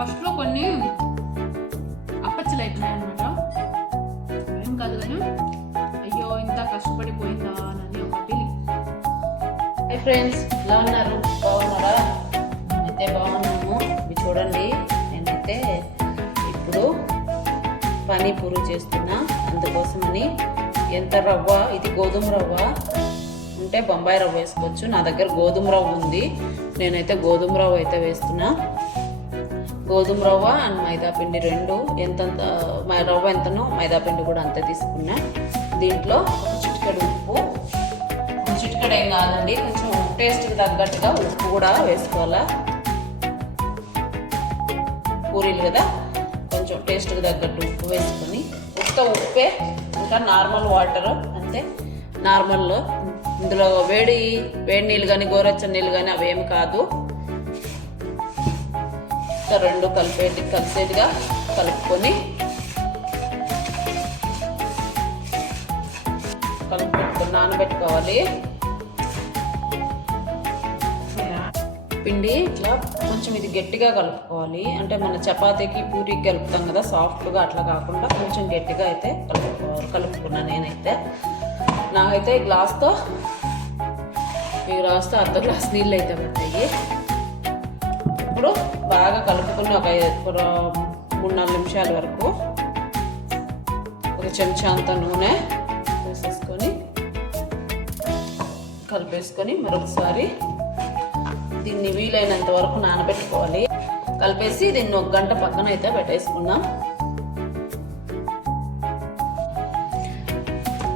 ఫస్ట్లో కొన్ని అప్పచ్చలు అనమాట ఏం కాదు కానీ అయ్యో ఇంత కష్టపడిపోయిందా అని ఒక ఫీలింగ్ హై ఫ్రెండ్స్ ఎలా ఉన్నారు? బాగున్నారా? అయితే బాగున్నాము మీరు చూడండి నేనైతే ఇప్పుడు పానీపూరి చేస్తున్నా. అందుకోసమని ఎంత రవ్వ ఇది గోధుమ రవ్వ ఉంటే బొంబాయి రవ్వ వేసుకోవచ్చు. నా దగ్గర గోధుమ రవ్వ ఉంది. నేనైతే గోధుమ రవ్వ అయితే వేస్తున్నా. గోధుమ రవ్వ అండ్ మైదా పిండి రెండు. ఎంతంత రవ్వ ఎంతనో మైదాపిండి కూడా అంతే తీసుకున్నా. దీంట్లో ఒక చిటికెడు ఉప్పు. చిటికెడు ఏం కాదండి కొంచెం టేస్ట్కి తగ్గట్టుగా ఉప్పు కూడా వేసుకోవాలా. పూరీలు కదా? కొంచెం టేస్ట్కి తగ్గట్టు ఉప్పు వేసుకొని. ఉత్త ఉప్పే ఇంకా నార్మల్ వాటర్ అంతే. నార్మల్లో ఇందులో వేడి వేడి నీళ్ళు కానీ గోరెచ్చని నీళ్ళు కానీ అవేమి కాదు. ఇంకా రెండు కలిపేటి కలిసేటిగా కలుపుకొని కలుపుకొని నానబెట్టుకోవాలి. పిండి ఇట్లా కొంచెం ఇది గట్టిగా కలుపుకోవాలి. అంటే మన చపాతీకి పూరికి కలుపుతాం కదా సాఫ్ట్గా అట్లా కాకుండా కొంచెం గట్టిగా అయితే కలుపుకోవాలి. కలుపుకున్నా నేనైతే. నాకైతే గ్లాస్తో ఈ గ్లాస్తో అర్ధ గ్లాస్ నీళ్ళు అయితే పడతాయి. ఇప్పుడు బాగా ఒక మూడు నాలుగు నిమిషాల వరకు ఒక చెంచా అంత నూనె వేసేసుకొని కలిపేసుకొని మరొకసారి దీన్ని వీలైనంత వరకు నానబెట్టుకోవాలి. కలిపేసి దీన్ని ఒక గంట పక్కన అయితే పెట్టేసుకుందాం.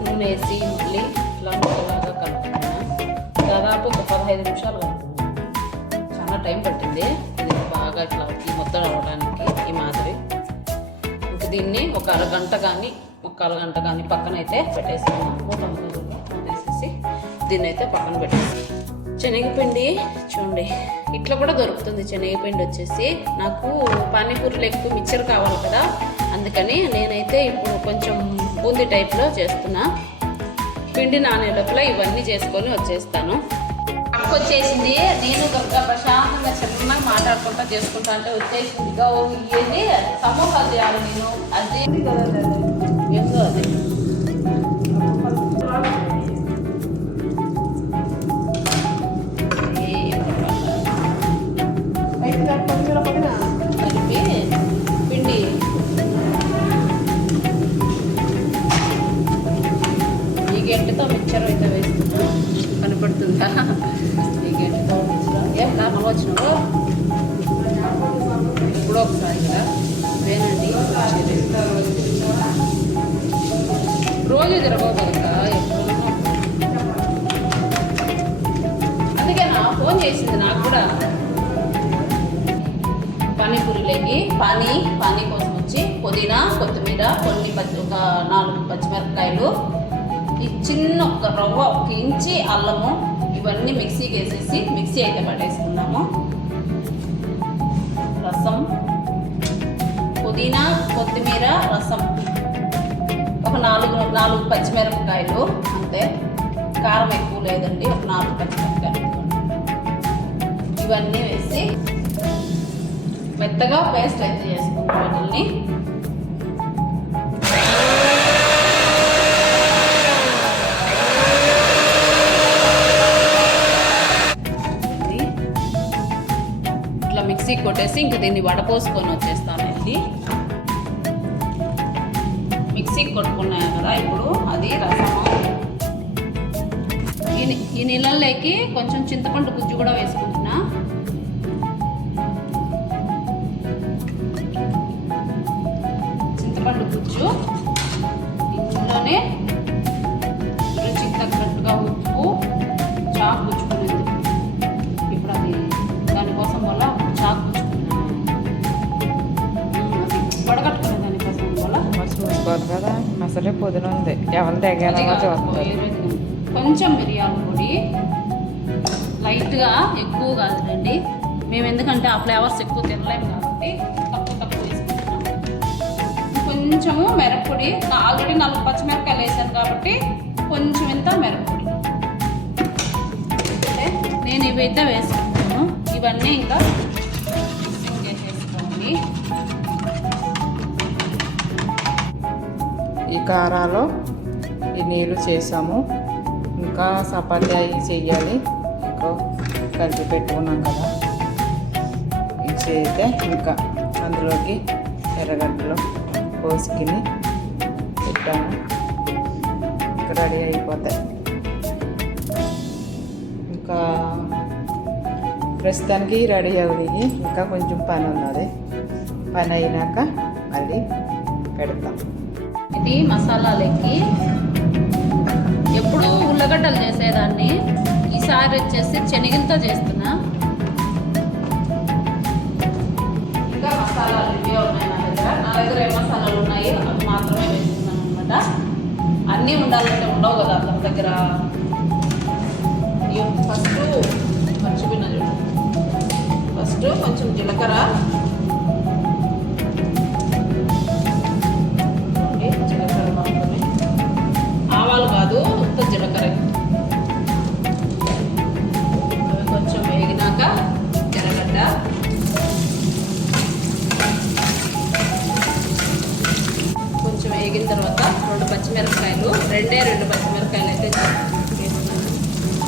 నూనె వేసి మళ్ళీ ఇట్లా ముక్కలాగా కలుపుకున్నాం దాదాపు ఒక పదహైదు నిమిషాలు కలుపుకున్నాం చాలా టైం పట్టింది. బాగా ఇట్లా ఈ అవ్వడానికి ఈ మాదిరి. ఇంకా దీన్ని ఒక అరగంట కానీ ఒక అరగంట కానీ పక్కన అయితే పెట్టేసుకున్నాం మూత వేసేసి దీన్ని అయితే పక్కన పెట్టేసి శనగపిండి చూడండి ఇట్లా కూడా దొరుకుతుంది. శనగపిండి వచ్చేసి నాకు పానీపూరిలో ఎక్కువ మిక్చర్ కావాలి కదా అందుకని నేనైతే ఇప్పుడు కొంచెం బూందీ టైప్లో చేస్తున్నా. పిండి నానే లోపల ఇవన్నీ చేసుకొని వచ్చేస్తాను. అక్క వచ్చేసింది. నేను గొప్ప ప్రశాంతంగా చెప్పమని మాట్లాడుకుంటా చేసుకుంటా అంటే వచ్చేసింది. ఇక ఓ ఇయ్యేది సమూహాలు చేయాలి నేను. అది ఏందో అది. మిక్చర్ ఏం లాభం ఇప్పుడు ఒకసారి కదా. వేనండి. రోజు తిరగబోతుందా? అందుకే నా ఫోన్ చేసింది నాకు కూడా. పానీపూరిలోకి పానీ పానీ కోసం వచ్చి పుదీనా కొత్తిమీర కొన్ని పచ్చి ఒక నాలుగు పచ్చిమిరపకాయలు ఈ చిన్న ఒక రవ్వ ఒక ఇంచి అల్లము ఇవన్నీ మిక్సీకి వేసేసి మిక్సీ అయితే పట్టేసుకున్నాము రసం పుదీనా కొత్తిమీర రసం. ఒక నాలుగు నాలుగు పచ్చిమిరపకాయలు అంతే. కారం ఎక్కువ లేదండి ఒక నాలుగు పచ్చిమిరపకాయలు ఇవన్నీ వేసి మెత్తగా పేస్ట్ అయితే చేసుకుంటాం వీటిని మిక్సీ కొట్టేసి ఇంకా దీన్ని వడపోసుకొని వచ్చేస్తాను ఇది మిక్సీ కొట్టుకున్నాను కదా ఇప్పుడు అది రసము. ఈ ఈ నీళ్ళల్లోకి కొంచెం చింతపండు గుజ్జు కూడా వేసుకుంటాను కదా మసలే పొద్దున ఉంది. ఎవరు కాదు, చూస్తారు? కొంచెం మిరియాల పొడి. లైట్గా ఎక్కువ కాదులేండి. మేము ఎందుకంటే ఆ ఫ్లేవర్స్ ఎక్కువ తినలేము కాబట్టి తక్కువ తక్కువ వేసుకుంటున్నాం కొంచెము మిరప్పొడి ఆల్రెడీ నాలుగు పచ్చిమిరపకాయలు వేసాను కాబట్టి కొంచెం ఇంత మిరప్పొడి. నేను ఇవైతే వేసుకుంటాను. ఇవన్నీ ఇంకా కారాలో ఈ నీళ్ళు చేసాము. ఇంకా చపాతీ అవి చెయ్యాలి ఇంకా కలిపి పెట్టుకున్నాం కదా. ఇది చేస్తే ఇంకా అందులోకి ఎర్రగడ్డలు కోసుకుని పెట్టాము. ఇంకా రెడీ అయిపోతాయి. ఇంకా ప్రస్తుతానికి రెడీ అవుతుంది ఇంకా కొంచెం పని ఉన్నది. పని అయినాక మళ్ళీ పెడతాం. ఇది మసాలాలకి. ఎప్పుడు ఉల్లగడ్డలు చేసేదాన్ని. ఈసారి వచ్చేసి శనగలతో చేస్తున్నా. ఇంకా మసాలాలు ఇవే ఉన్నాయి నా దగ్గర. నా దగ్గర ఏ మసాలాలు ఉన్నాయి? అవి మాత్రమే వేస్తున్నాను అనమాట అన్నీ ఉండాలంటే ఉండవు కదా అందరి దగ్గర. ఫస్ట్ మర్చిపోయిన చూడు ఫస్ట్ కొంచెం జీలకర్ర. వేగిన తర్వాత రెండు పచ్చిమిరపకాయలు రెండే రెండు పచ్చిమిరపకాయలు అయితే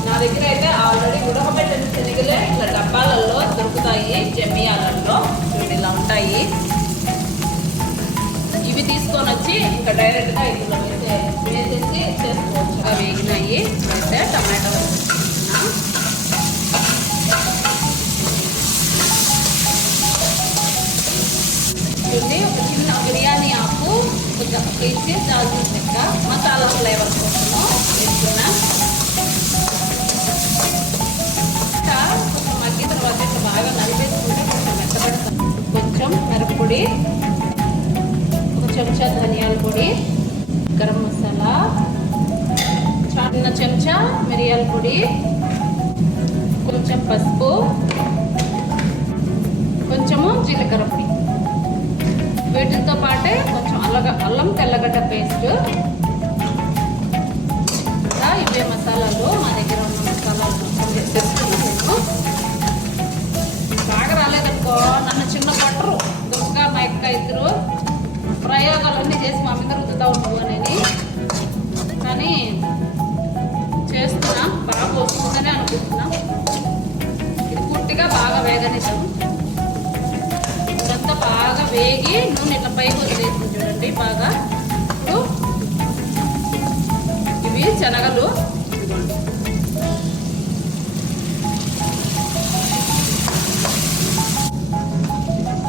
నా దగ్గర అయితే ఆల్రెడీ ఉడకబెట్టిన శనగలే ఇట్లా డబ్బాలలో దొరుకుతాయి జమియాలలో చూడండి ఇలా ఉంటాయి. ఇవి తీసుకొని వచ్చి ఇంకా డైరెక్ట్గా ఇందులో వేసే వేసేసి చేసుకోవచ్చు. వేగినాయి. అయితే టమాటో ఒక వేసి దాల్చిన చెక్క మసాలా ఫ్లేవర్ కోసము వేసుకున్నా. కొంచెం మగ్గిన తర్వాత ఇట్లా బాగా నలిపేసుకుంటే కొంచెం మెత్తబడతాం కొంచెం మిరప్పొడి ఒక చెంచా ధనియాల పొడి గరం మసాలా చిన్న చెంచా మిరియాల పొడి కొంచెం పసుపు కొంచెము జీలకర్ర పొడి. వీటితో పాటే కొంచెం అల్లగ అల్లం తెల్లగడ్డ పేస్ట్ ఇంకా ఇవే మసాలాలు మా దగ్గర ఉన్న మసాలాలు మొత్తం నేను. బాగా రాలేదనుకో నన్ను చిన్న పట్టరు దుర్గా మా యొక్క ఇద్దరు. ప్రయోగాలన్నీ చేసి మా మీద రుద్దుతా ఉండవు అనేది. కానీ చేస్తున్నా బాగా వస్తుందని అనుకుంటున్నా. ఇది పూర్తిగా బాగా వేగనిద్దాం. ఇదంతా బాగా వేగి నూనె ఇట్లా పైకి వదిలేదు బాగా. ఇవి శనగలు.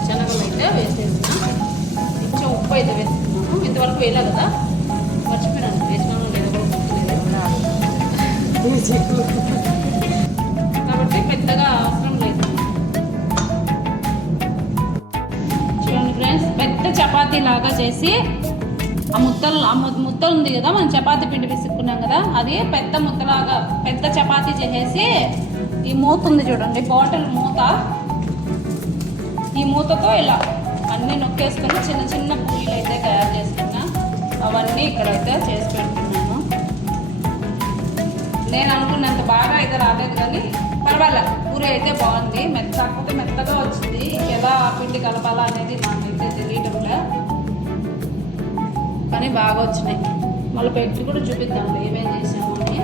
శనగలు అయితే వేసేసిన. కొంచెం ఉప్పు అయితే వేసుకున్నాను ఇంతవరకు వేయలే కదా. మర్చిపోయినాను. వేసినాను లేదో కూడా గుర్తులేదు. చపాతీ లాగా చేసి ఆ ముద్దలు ఆ ము- ముద్దలు ఉంది కదా మనం చపాతీ పిండి విసుక్కున్నాం కదా అది పెద్ద ముద్దలాగా పెద్ద చపాతీ చేసేసి ఈ మూత ఉంది చూడండి బాటిల్ మూత. ఈ మూతతో ఇలా అన్నీ నొక్కేసుకొని చిన్న చిన్న పూరీలు అయితే తయారు చేసుకున్నా. అవన్నీ ఇక్కడైతే చేసి పెడుతున్నాను. నేను అనుకున్నంత బాగా అయితే రాలేదు కానీ పర్వాలే పూరి అయితే బాగుంది. మెత్త కాకపోతే మెత్తగా వచ్చింది. ఎలా ఆ పిండి కలపాలా అనేది నాకైతే తెలియటంలే కానీ బాగా వచ్చినాయి. మళ్ళీ పెట్టి కూడా చూపిద్దాం ఏమేమి చేసాము అని.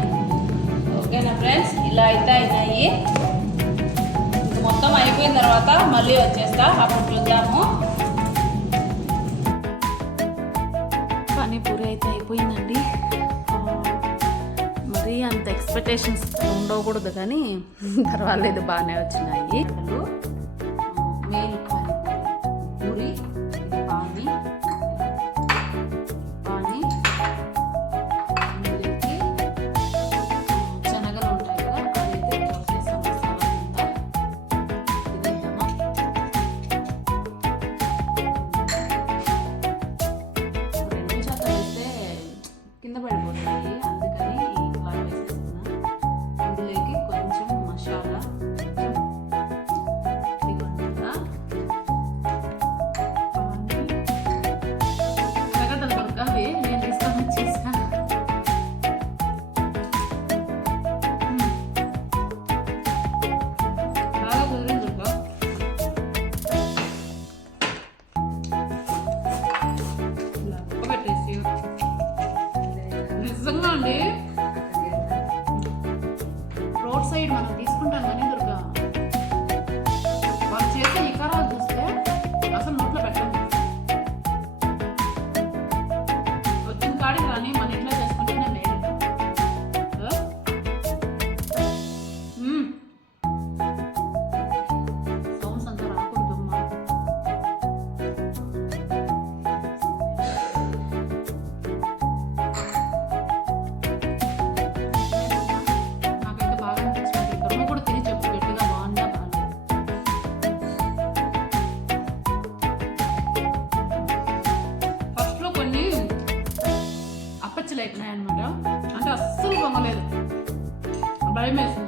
ఓకేనా ఫ్రెండ్స్? ఇలా అయితే అయినాయి. మొత్తం అయిపోయిన తర్వాత మళ్ళీ వచ్చేస్తా. అప్పుడు చూద్దాము. పానీపూరి అయితే అయిపోయిందండి. మరీ అంత ఎక్స్పెక్టేషన్స్ ఉండకూడదు కానీ పర్వాలేదు బాగానే వచ్చినాయి. కింద పడిపోతాయి అందుకని I miss